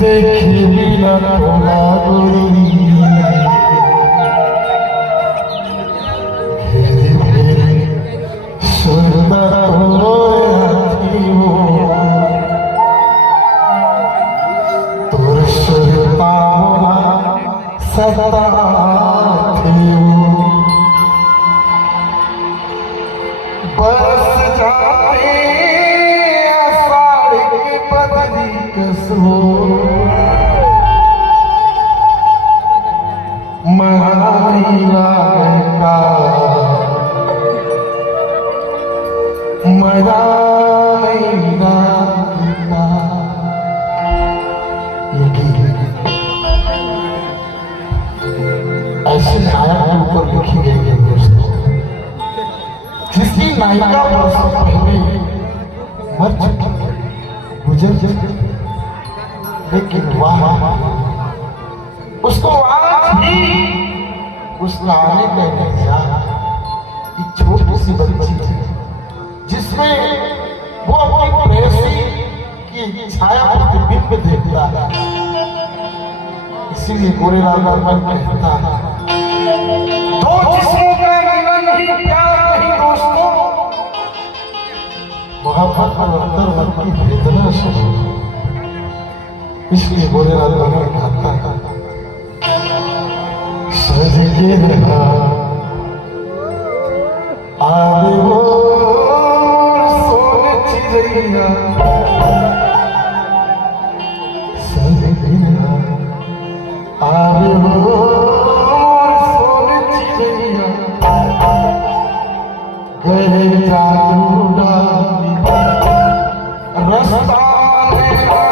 देखी बिना टोला गोरी घेरी घेरी सुंदर होती हो तोर सुर पावा सदा थी हो बस जाते आषाढ़ की बदली कसो मराइला का मराइला का ऐसी नायक के ऊपर लिखी गई है दोस्तों जिसकी नायिका वर्षों पहले मर चुकी गुजर चुकी लेकिन वहां उसको आज भी उस लाने में एक छोटी सी बच्ची थी जिसमें वो अपनी प्रेयसी की छाया प्रतिबिंब देखता है इसीलिए गोरेलाल बर्मन कहता है दो जिस्मों का मिलन ही प्यार नहीं दोस्तों मोहब्बत और अंदर मन की वेदना सुनो इसलिए गोरेलाल बर्मन कहता है सज के रहा आवे वो सोने चिड़ैया सज के रहा आवे वो सोने चिड़ैया गए जादू डाली रास्ता में